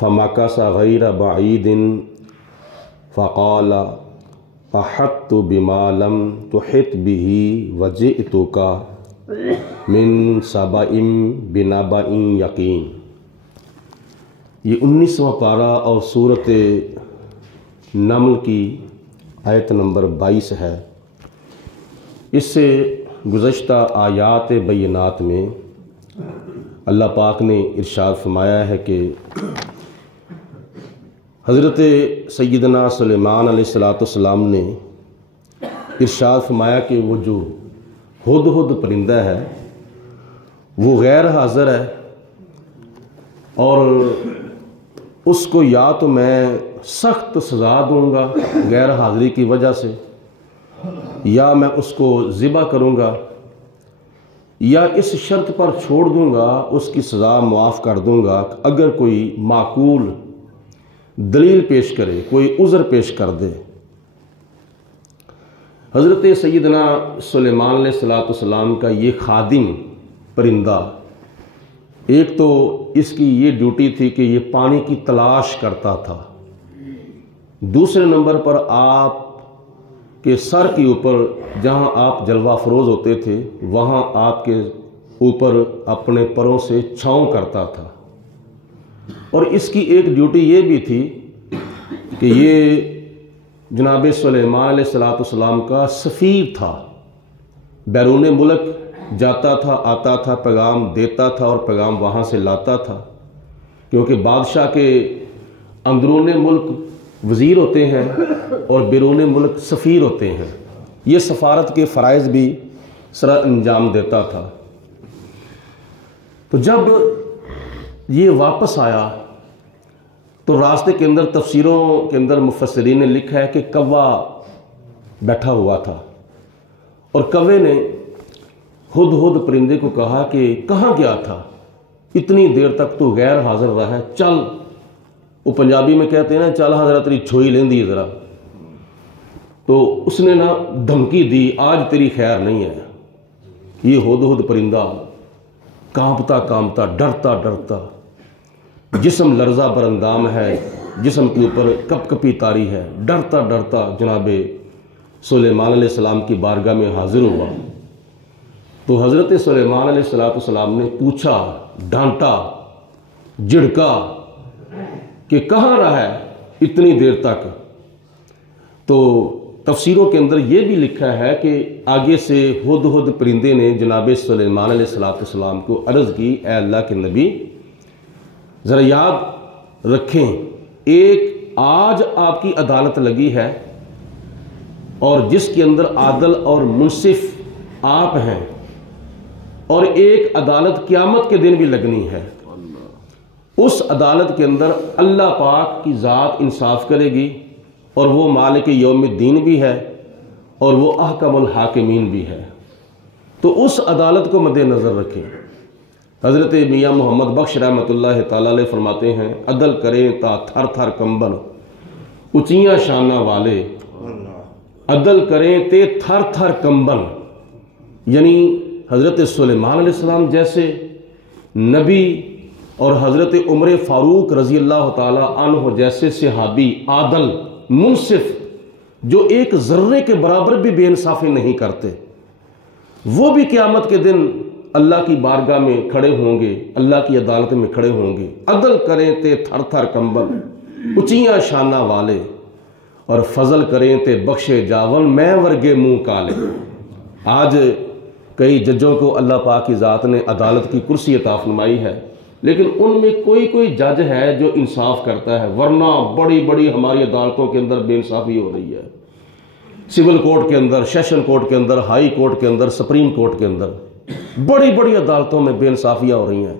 فمکث غیر بعید فقال احطت بما لم تحط به وجئتک من سبأ بنبأ یقین۔ یہ 19واں پارہ اور سورۃ نمل کی آیت نمبر 22 ہے۔ اس سے گزشتہ آیات بینات میں اللہ پاک نے ارشاد فرمایا ہے کہ حضرت سیدنا سلیمان علیہ السلام نے ارشاد فرمایا کہ وہ جو ہدہد پرندہ ہے وہ غیر حاضر ہے، اور اس کو یا تو میں سخت سزا دوں گا غیر حاضری کی وجہ سے، یا میں اس کو ذبح کروں گا، یا اس شرط پر چھوڑ دوں گا، اس کی سزا معاف کر دوں گا اگر کوئی معقول دلیل پیش کرے، کوئی عذر پیش کر دے۔ حضرت سیدنا سلیمان علیہ السلام کا یہ خادم پرندہ، ایک تو اس کی یہ ڈیوٹی تھی کہ یہ پانی کی تلاش کرتا تھا، دوسرے نمبر پر آپ کے سر کے اوپر جہاں آپ جلوہ فروز ہوتے تھے وہاں آپ کے اوپر اپنے پروں سے چھاؤں کرتا تھا، اور اس کی ایک ڈیوٹی یہ بھی تھی کہ یہ جناب سلیمان علیہ السلام کا سفیر تھا، بیرون ملک جاتا تھا، آتا تھا، پیغام دیتا تھا اور پیغام وہاں سے لاتا تھا، کیونکہ بادشاہ کے اندرون ملک وزیر ہوتے ہیں اور بیرون ملک سفیر ہوتے ہیں، یہ سفارت کے فرائض بھی سر انجام دیتا تھا۔ تو جب یہ واپس آیا تو راستے کے اندر تفسیروں کے اندر مفسرین نے لکھا ہے کہ کوا بیٹھا ہوا تھا، اور کوے نے ہدہد پرندے کو کہا کہ کہاں گیا تھا، اتنی دیر تک تو غیر حاضر رہا ہے، چل۔ وہ پنجابی میں کہتے ہیں نا، چل ہاں ذرا تیری چھوئی لیندی ذرا، تو اس نے نا دھمکی دی، آج تیری خیر نہیں ہے۔ یہ ہدہد پرندہ کانپتا کانپتا، ڈرتا ڈرتا، جسم لرزہ براندام ہے، جسم کے اوپر کپ کپی طاری ہے، ڈرتا ڈرتا جناب سلیمان علیہ السلام کی بارگاہ میں حاضر ہوا۔ تو حضرت سلیمان علیہ السلام نے پوچھا، ڈانٹا، جھڑکا کہ کہاں رہا ہے اتنی دیر تک؟ تو تفسیروں کے اندر یہ بھی لکھا ہے کہ آگے سے ہدہد پرندے نے جناب سلیمان علیہ السلام کو عرض کی، اے اللہ کے نبی ذرا یاد رکھیں، ایک آج آپ کی عدالت لگی ہے اور جس کے اندر عادل اور منصف آپ ہیں، اور ایک عدالت قیامت کے دن بھی لگنی ہے۔ اس عدالت کے اندر اللہ پاک کی ذات انصاف کرے گی، اور وہ مالک یوم الدین بھی ہے اور وہ احکم الحاکمین بھی ہے۔ تو اس عدالت کو مد نظر رکھیں۔ حضرت میاں محمد بخش رحمۃ اللہ تعالیٰ علیہ فرماتے ہیں، عدل کریں تا تھر تھر کمبن اونچیاں شانہ والے، عدل کریں تے تھر تھر کمبن، یعنی حضرت سلیمان علیہ السلام جیسے نبی اور حضرت عمر فاروق رضی اللہ تعالیٰ عنہ جیسے صحابی عادل منصف، جو ایک ذرے کے برابر بھی بے انصافی نہیں کرتے، وہ بھی قیامت کے دن اللہ کی بارگاہ میں کھڑے ہوں گے، اللہ کی عدالت میں کھڑے ہوں گے۔ عدل کریں تے تھر تھر کمبن اونچیاں شانہ والے، اور فضل کریں تے بخشے جاون میں ورگے منہ کالے۔ آج کئی ججوں کو اللہ پاک کی ذات نے عدالت کی کرسی عطا فرمائی ہے، لیکن ان میں کوئی جج ہے جو انصاف کرتا ہے، ورنہ بڑی بڑی ہماری عدالتوں کے اندر بے انصافی ہو رہی ہے، سول کورٹ کے اندر، سیشن کورٹ کے اندر، ہائی کورٹ کے اندر، سپریم کورٹ کے اندر بڑی بڑی عدالتوں میں بے انصافیاں ہو رہی ہیں۔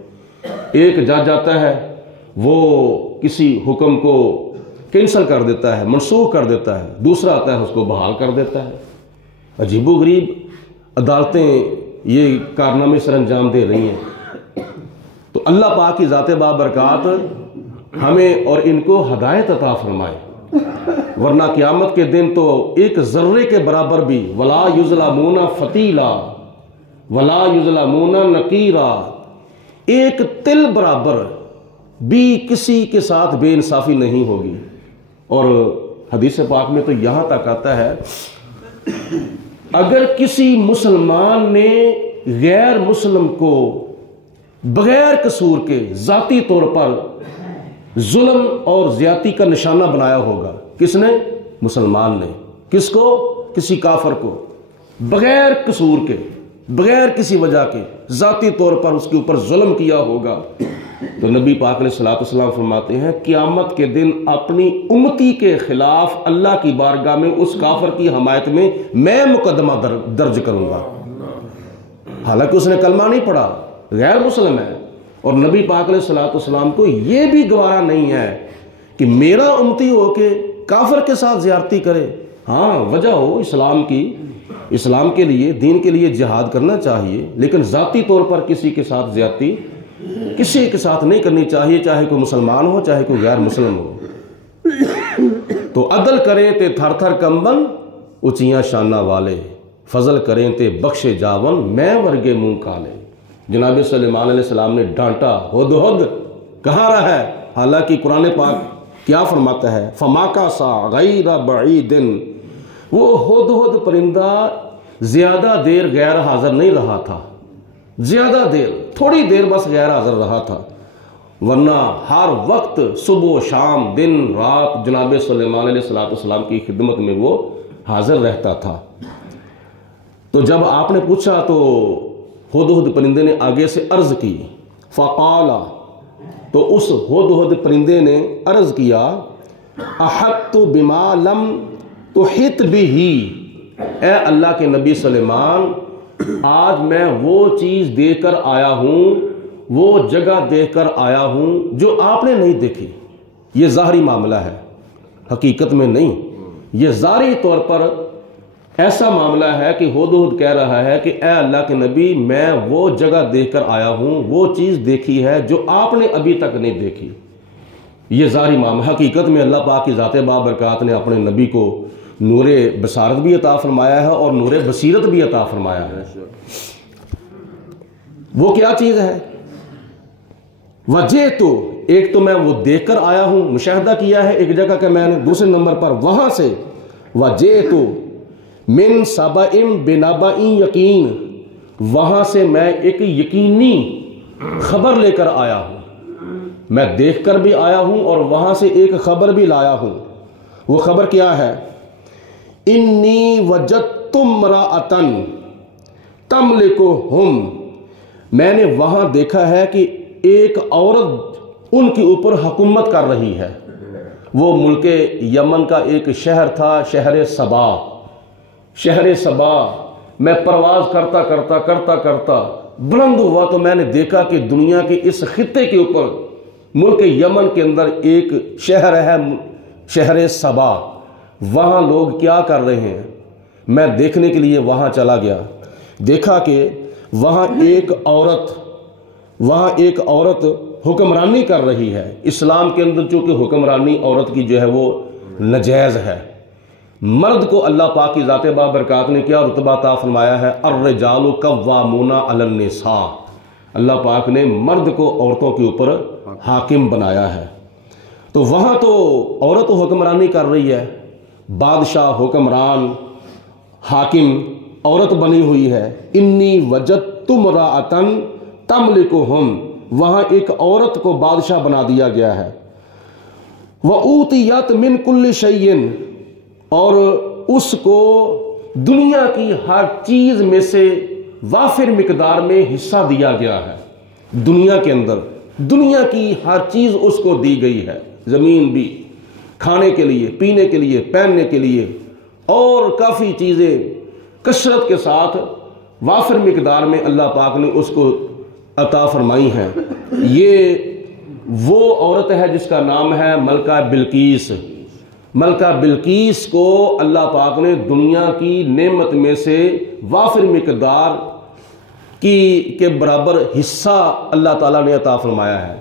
ایک جج آتا ہے، وہ کسی حکم کو کینسل کر دیتا ہے، منسوخ کر دیتا ہے، دوسرا آتا ہے اس کو بحال کر دیتا ہے۔ عجیب و غریب عدالتیں یہ کارنامے سر انجام دے رہی ہیں۔ تو اللہ پاک کی ذات بابرکات ہمیں اور ان کو ہدایت عطا فرمائے، ورنہ قیامت کے دن تو ایک ذرے کے برابر بھی ولا یظلمون فتیلا ولا یظلمون نقیرا، ایک تل برابر بھی کسی کے ساتھ بے انصافی نہیں ہوگی۔ اور حدیث پاک میں تو یہاں تک آتا ہے اگر کسی مسلمان نے غیر مسلم کو بغیر قصور کے ذاتی طور پر ظلم اور زیادتی کا نشانہ بنایا ہوگا، کس نے؟ مسلمان نے۔ کس کو؟ کسی کافر کو بغیر قصور کے، بغیر کسی وجہ کے ذاتی طور پر اس کے اوپر ظلم کیا ہوگا، تو نبی پاک علیہ الصلوۃ والسلام فرماتے ہیں قیامت کے دن اپنی امتی کے خلاف اللہ کی بارگاہ میں اس کافر کی حمایت میں مقدمہ درج کروں گا، حالانکہ اس نے کلمہ نہیں پڑھا، غیر مسلم ہے، اور نبی پاک علیہ الصلوۃ والسلام کو یہ بھی گوارا نہیں ہے کہ میرا امتی ہو کے کافر کے ساتھ زیارتی کرے۔ ہاں وجہ ہو اسلام کی، اسلام کے لیے، دین کے لیے جہاد کرنا چاہیے، لیکن ذاتی طور پر کسی کے ساتھ زیادتی کسی کے ساتھ نہیں کرنی چاہیے، چاہے کوئی مسلمان ہو چاہے کوئی غیر مسلم ہو۔ تو عدل کریں تے تھر تھر کمبن اچیاں شانہ والے، فضل کریں تے بخشے جاون میں ورگے منہ کالے۔ جناب سلیمان علیہ السلام نے ڈانٹا، ہد ہد کہاں رہا ہے؟ حالانکہ قرآن پاک کیا فرماتا ہے؟ فماکا سا غیر بعید، وہ ہد ہد پرندہ زیادہ دیر غیر حاضر نہیں رہا تھا، زیادہ دیر، تھوڑی دیر بس غیر حاضر رہا تھا، ورنہ ہر وقت صبح و شام دن رات جناب سلیمان علیہ السلام کی خدمت میں وہ حاضر رہتا تھا۔ تو جب آپ نے پوچھا تو ہد ہد پرندے نے آگے سے عرض کی، فقالا، تو اس ہد ہد پرندے نے عرض کیا، احطت بما لم تحط بہ، اے اللہ کے نبی سلیمان، آج میں وہ چیز دیکھ کر آیا ہوں، وہ جگہ دیکھ کر آیا ہوں جو آپ نے نہیں دیکھی۔ یہ ظاہری معاملہ ہے، حقیقت میں نہیں، یہ ظاہری طور پر ایسا معاملہ ہے کہ ہد ہد کہہ رہا ہے کہ اے اللہ کے نبی، میں وہ جگہ دیکھ کر آیا ہوں، وہ چیز دیکھی ہے جو آپ نے ابھی تک نہیں دیکھی۔ یہ ظاہری معاملہ، حقیقت میں اللہ پاک کی ذات بابرکات نے اپنے نبی کو نور بصارت بھی عطا فرمایا ہے اور نور بصیرت بھی عطا فرمایا ہے۔ وہ کیا چیز ہے؟ وجہ تو ایک تو میں وہ دیکھ کر آیا ہوں، مشاہدہ کیا ہے ایک جگہ کہ میں نے، دوسرے نمبر پر وہاں سے وجہ تو من سبئ بنبأ یقین، وہاں سے میں ایک یقینی خبر لے کر آیا ہوں، میں دیکھ کر بھی آیا ہوں اور وہاں سے ایک خبر بھی لایا ہوں۔ وہ خبر کیا ہے؟ انی وجدت امرأۃ تملکہم، میں نے وہاں دیکھا ہے کہ ایک عورت ان کے اوپر حکومت کر رہی ہے۔ وہ ملک یمن کا ایک شہر تھا، شہر سبا، شہر سبا۔ میں پرواز کرتا کرتا کرتا کرتا بلند ہوا تو میں نے دیکھا کہ دنیا کے اس خطے کے اوپر ملک یمن کے اندر ایک شہر ہے، شہر سبا، وہاں لوگ کیا کر رہے ہیں۔ میں دیکھنے کے لیے وہاں چلا گیا، دیکھا کہ وہاں ایک عورت حکمرانی کر رہی ہے۔ اسلام کے اندر چونکہ حکمرانی عورت کی جو ہے وہ ناجائز ہے، مرد کو اللہ پاک کی ذات بابرکات نے کیا رتبہ عطا فرمایا ہے؟ الرجال قوامون علی النساء، اللہ پاک نے مرد کو عورتوں کے اوپر حاکم بنایا ہے۔ تو وہاں تو عورت حکمرانی کر رہی ہے، بادشاہ، حکمران، حاکم عورت بنی ہوئی ہے۔ انی وجدت امرأۃ تملکہم، وہاں ایک عورت کو بادشاہ بنا دیا گیا ہے۔ وَأُوتِیَتْ مِنْ كُلِّ شَيْءٍ، اور اس کو دنیا کی ہر چیز میں سے وافر مقدار میں حصہ دیا گیا ہے۔ دنیا کے اندر دنیا کی ہر چیز اس کو دی گئی ہے، زمین بھی، کھانے کے لیے، پینے کے لیے، پہننے کے لیے، اور کافی چیزیں کثرت کے ساتھ وافر مقدار میں اللہ پاک نے اس کو عطا فرمائی ہیں۔ یہ وہ عورت ہے جس کا نام ہے ملکہ بلقیس۔ ملکہ بلقیس کو اللہ پاک نے دنیا کی نعمت میں سے وافر مقدار کے برابر حصہ اللہ تعالیٰ نے عطا فرمایا ہے۔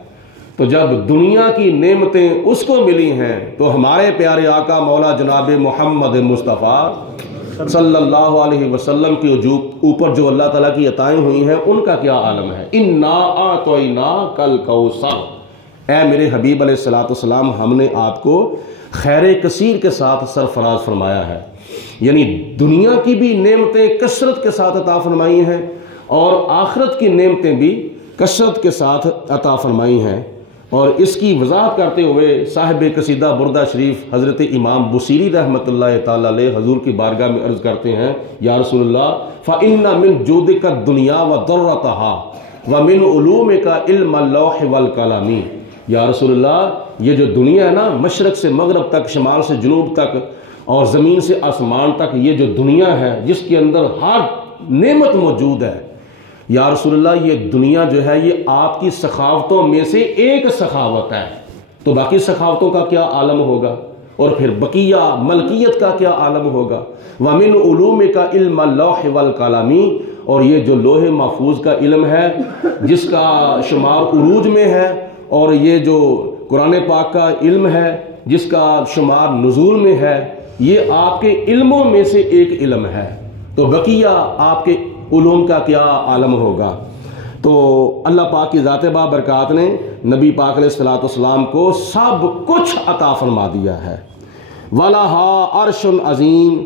تو جب دنیا کی نعمتیں اس کو ملی ہیں تو ہمارے پیارے آقا مولا جناب محمد مصطفیٰ صلی اللہ علیہ وسلم کے اوپر جو اللہ تعالیٰ کی عطائیں ہوئی ہیں ان کا کیا عالم ہے؟ اِنَّا أَعْطَيْنَاكَ الْكَوْثَرَ، اے میرے حبیب علیہ الصلوۃ والسلام ہم نے آپ کو خیر کثیر کے ساتھ سرفراز فرمایا ہے، یعنی دنیا کی بھی نعمتیں کثرت کے ساتھ عطا فرمائی ہیں اور آخرت کی نعمتیں بھی کثرت کے ساتھ عطا فرمائی ہیں۔ اور اس کی وضاحت کرتے ہوئے صاحب قصیدہ بردہ شریف حضرت امام بصیری رحمۃ اللہ تعالی علیہ حضور کی بارگاہ میں عرض کرتے ہیں، یا رسول اللہ فَإِنَّ مِن جُودِكَ الدُّنْيَا وَضَرَّتَهَا وَمِنْ عُلُومِكَ عِلْمَ اللَّوْحِ وَالْقَلَمِ۔ یا رسول اللہ یہ جو دنیا ہے نا، مشرق سے مغرب تک، شمال سے جنوب تک اور زمین سے آسمان تک، یہ جو دنیا ہے جس کے اندر ہر نعمت موجود ہے، یا رسول اللہ یہ دنیا جو ہے یہ آپ کی سخاوتوں میں سے ایک سخاوت ہے، تو باقی سخاوتوں کا کیا عالم ہوگا، اور پھر بقیہ ملکیت کا کیا عالم ہوگا۔ وَمِنْ عُلُومِكَ عِلْمَ اللَّوْحِ وَالْقَلَمِ، اور یہ جو لوح محفوظ کا علم ہے جس کا شمار عروج میں ہے، اور یہ جو قرآن پاک کا علم ہے جس کا شمار نزول میں ہے، یہ آپ کے علموں میں سے ایک علم ہے، تو بقیہ آپ کے علوم کا کیا عالم ہوگا۔ تو اللہ پاک کی ذات بابرکات نے نبی پاک علیہ الصلوۃ والسلام کو سب کچھ عطا فرما دیا ہے۔ وَلَهَا عَرْشٌ عَظِيمٌ،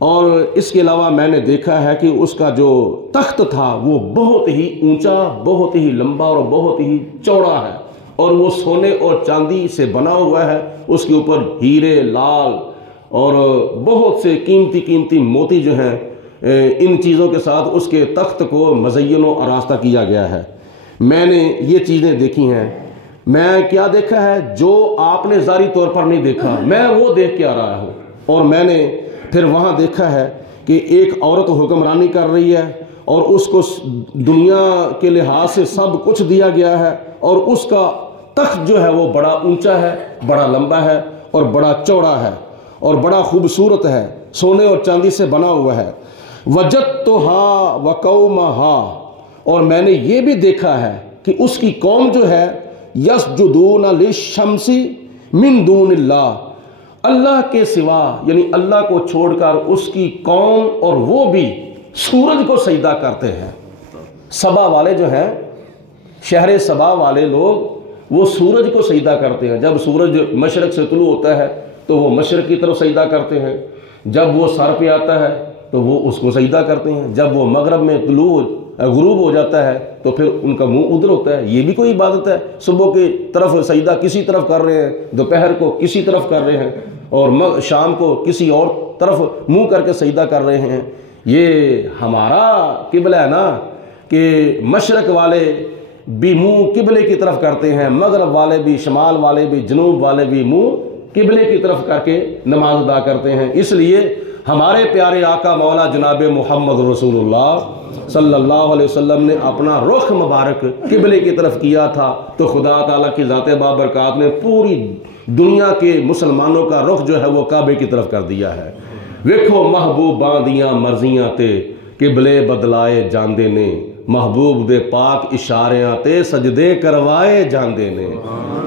اور اس کے علاوہ میں نے دیکھا ہے کہ اس کا جو تخت تھا وہ بہت ہی اونچا، بہت ہی لمبا اور بہت ہی چوڑا ہے، اور وہ سونے اور چاندی سے بنا ہوا ہے، اس کے اوپر ہیرے، لال اور بہت سے قیمتی قیمتی موتی جو ہیں، ان چیزوں کے ساتھ اس کے تخت کو مزین و آراستہ کیا گیا ہے۔ میں نے یہ چیزیں دیکھی ہیں، میں کیا دیکھا ہے جو آپ نے ظاہری طور پر نہیں دیکھا، میں وہ دیکھ کے آ رہا ہوں، اور میں نے پھر وہاں دیکھا ہے کہ ایک عورت حکمرانی کر رہی ہے اور اس کو دنیا کے لحاظ سے سب کچھ دیا گیا ہے، اور اس کا تخت جو ہے وہ بڑا اونچا ہے، بڑا لمبا ہے اور بڑا چوڑا ہے اور بڑا خوبصورت ہے، سونے اور چاندی سے بنا ہوا ہے۔ وَجَدْتُهَا وَقَوْمَهَا، اور میں نے یہ بھی دیکھا ہے کہ اس کی قوم جو ہے يَسْجُدُونَ لِلشَّمْسِ مِن دُونِ اللَّهِ، اللہ کے سوا یعنی اللہ کو چھوڑ کر اس کی قوم اور وہ بھی سورج کو سجدہ کرتے ہیں۔ سبا والے جو ہیں، شہر سبا والے لوگ، وہ سورج کو سجدہ کرتے ہیں۔ جب سورج مشرق سے طلوع ہوتا ہے تو وہ مشرق کی طرف سجدہ کرتے ہیں، جب وہ سر پہ آتا ہے تو وہ اس کو سجدہ کرتے ہیں، جب وہ مغرب میں غروب ہو جاتا ہے تو پھر ان کا منہ ادھر ہوتا ہے۔ یہ بھی کوئی عبادت ہے؟ صبح کی طرف سجدہ کسی طرف کر رہے ہیں، دوپہر کو کسی طرف کر رہے ہیں، اور شام کو کسی اور طرف منہ کر کے سجدہ کر رہے ہیں۔ یہ ہمارا قبلہ ہے نا، کہ مشرق والے بھی منہ قبلے کی طرف کرتے ہیں، مغرب والے بھی، شمال والے بھی، جنوب والے بھی منہ قبلے کی طرف کر کے نماز ادا کرتے ہیں۔ اس لیے ہمارے پیارے آقا مولا جناب محمد رسول اللہ صلی اللہ علیہ وسلم نے اپنا رخ مبارک قبلے کی طرف کیا تھا، تو خدا تعالیٰ کی ذات بابرکات نے پوری دنیا کے مسلمانوں کا رخ جو ہے وہ کعبے کی طرف کر دیا ہے۔ ویکھو محبوب باندیاں مرضیاں تے قبلے بدلائے جاندے نے، محبوب دے پاک اشاریاں تے سجدے کروائے جاندے نے،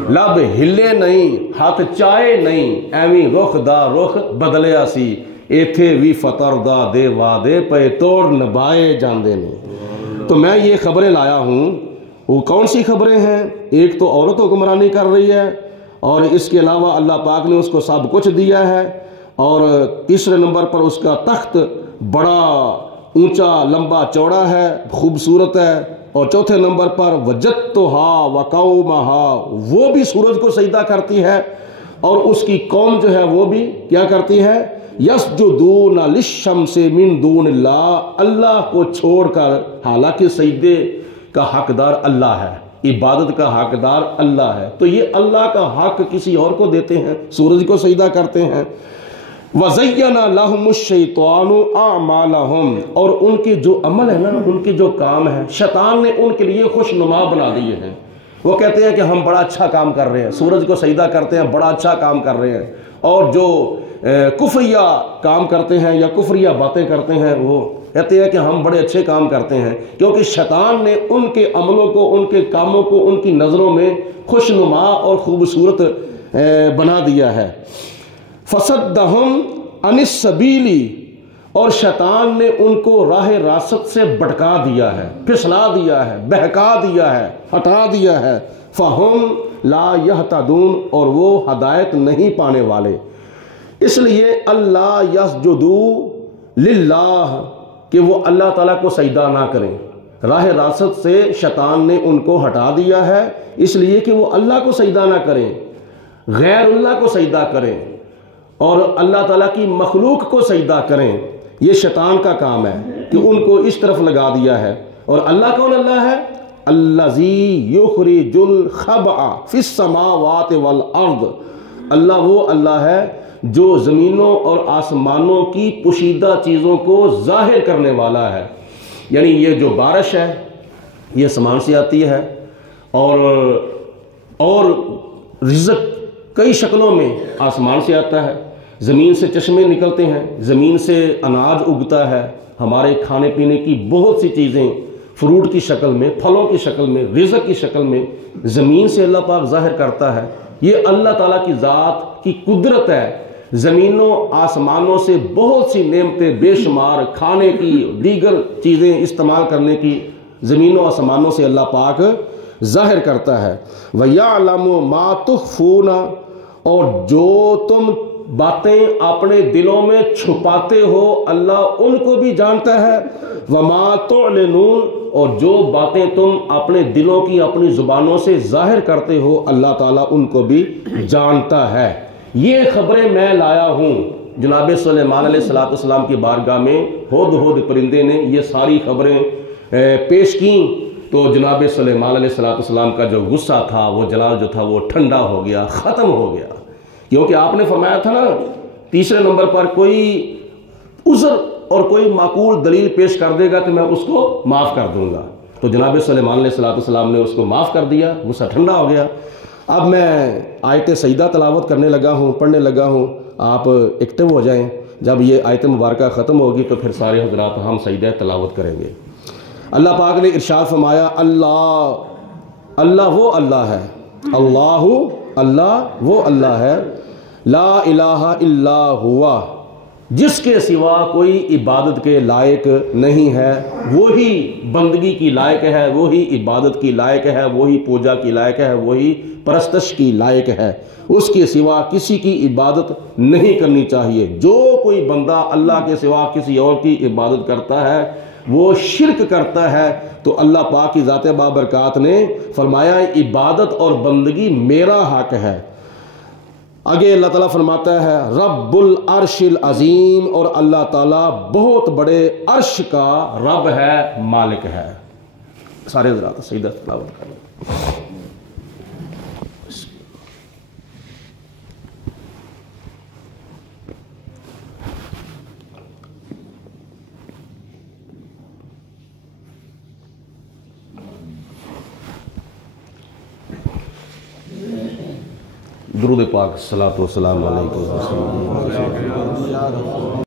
لب ہلے نہیں ہاتھ چائے نہیں، ایویں رخ دا رخ بدلیا سی، ایتھے وی فطر دا دے وعدے پے توڑ نبھائے جاندے نے۔ تو میں یہ خبریں لایا ہوں، وہ کون سی خبریں ہیں؟ ایک تو عورت حکمرانی کر رہی ہے، اور اس کے علاوہ اللہ پاک نے اس کو سب کچھ دیا ہے، اور تیسرے نمبر پر اس کا تخت بڑا اونچا لمبا چوڑا ہے، خوبصورت ہے، اور چوتھے نمبر پر وَجَدْتُهَا وَقَوْمَهَا، وہ بھی سورج کو سجدہ کرتی ہے اور اس کی قوم جو ہے وہ بھی کیا کرتی ہے؟ یسجدون للشمس من دون اللہ، اللہ کو چھوڑ کر، حالانکہ سجدے کا حقدار اللہ ہے، عبادت کا حقدار اللہ ہے، تو یہ اللہ کا حق کسی اور کو دیتے ہیں، سورج کو سجدہ کرتے ہیں۔ وَزَيَّنَ لَهُمُ الشَّيْطَانُ أَعْمَالَهُمْ، اور ان کے جو عمل ہے نا، ان کے جو کام ہے، شیطان نے ان کے لیے خوشنما بنا دیے ہیں۔ وہ کہتے ہیں کہ ہم بڑا اچھا کام کر رہے ہیں، سورج کو سجدہ کرتے ہیں، بڑا اچھا کام کر رہے ہیں، اور جو کفریہ کام کرتے ہیں یا کفریہ باتیں کرتے ہیں وہ کہتے ہیں کہ ہم بڑے اچھے کام کرتے ہیں، کیونکہ شیطان نے ان کے عملوں کو، ان کے کاموں کو ان کی نظروں میں خوشنما اور خوبصورت بنا دیا ہے۔ فَصَدَّهُمْ عَنِ السَّبِيلِ، اور شیطان نے ان کو راہ راست سے بھٹکا دیا ہے، پھسلا دیا ہے، بہکا دیا ہے، ہٹا دیا ہے۔ فہم لا یہتدون، اور وہ ہدایت نہیں پانے والے۔ اس لیے اللہ یسجدو للہ، کہ وہ اللہ تعالیٰ کو سجدہ نہ کریں۔ راہ راست سے شیطان نے ان کو ہٹا دیا ہے، اس لیے کہ وہ اللہ کو سجدہ نہ کریں، غیر اللہ کو سجدہ کریں اور اللہ تعالیٰ کی مخلوق کو سجدہ کریں۔ یہ شیطان کا کام ہے کہ ان کو اس طرف لگا دیا ہے۔ اور اللہ کون اللہ ہے؟ الذی یخرج الخبأ فی السماوات والارض، اللہ وہ اللہ ہے جو زمینوں اور آسمانوں کی پوشیدہ چیزوں کو ظاہر کرنے والا ہے۔ یعنی یہ جو بارش ہے یہ آسمان سے آتی ہے، اور رزق کئی شکلوں میں آسمان سے آتا ہے، زمین سے چشمے نکلتے ہیں، زمین سے اناج اگتا ہے، ہمارے کھانے پینے کی بہت سی چیزیں فروٹ کی شکل میں، پھلوں کی شکل میں، رزق کی شکل میں زمین سے اللہ پاک ظاہر کرتا ہے۔ یہ اللہ تعالیٰ کی ذات کی قدرت ہے۔ زمینوں آسمانوں سے بہت سی نعمتیں بے شمار، کھانے کی دیگر چیزیں استعمال کرنے کی زمینوں آسمانوں سے اللہ پاک ظاہر کرتا ہے۔ وَيَعْلَمُ مَا تُخْفُونَ، اور جو تم باتیں اپنے دلوں میں چھپاتے ہو اللہ ان کو بھی جانتا ہے۔ وَمَا تُعْلِنُونَ، اور جو باتیں تم اپنے دلوں کی اپنی زبانوں سے ظاہر کرتے ہو اللہ تعالیٰ ان کو بھی جانتا ہے۔ یہ خبریں میں لایا ہوں۔ جناب سلیمان علیہ السلام کی بارگاہ میں ہود ہود پرندے نے یہ ساری خبریں پیش کیں، تو جناب سلیمان علیہ السلام کا جو غصہ تھا، وہ جلال جو تھا، وہ ٹھنڈا ہو گیا، ختم ہو گیا۔ کیونکہ آپ نے فرمایا تھا نا تیسرے نمبر پر کوئی عذر اور کوئی معقول دلیل پیش کر دے گا تو میں اس کو معاف کر دوں گا۔ تو جناب سلیمان علیہ السلام نے اس کو معاف کر دیا، غصہ ٹھنڈا ہو گیا۔ اب میں آیت سجدہ تلاوت کرنے لگا ہوں، پڑھنے لگا ہوں، آپ ایکٹیو ہو جائیں۔ جب یہ آیت مبارکہ ختم ہوگی تو پھر سارے حضرات ہم سجدہ تلاوت کریں گے۔ اللہ پاک نے ارشاد فرمایا، اللہ وہ اللہ ہے، اللہ وہ اللہ ہے، لا الہ الا ہوا، جس کے سوا کوئی عبادت کے لائق نہیں ہے، وہی بندگی کی لائق ہے، وہی عبادت کی لائق ہے، وہی پوجا کی لائق ہے، وہی پرستش کی لائق ہے، اس کے سوا کسی کی عبادت نہیں کرنی چاہیے۔ جو کوئی بندہ اللہ کے سوا کسی اور کی عبادت کرتا ہے وہ شرک کرتا ہے۔ تو اللہ پاک کی ذات بابرکات نے فرمایا عبادت اور بندگی میرا حق ہے۔ آگے اللہ تعالیٰ فرماتا ہے رب العرش العظیم، اور اللہ تعالیٰ بہت بڑے عرش کا رب ہے، مالک ہے۔ سارے حضرات سجدہ تلاوت کریں۔ درود پاک، صلاۃ و سلام علیکم۔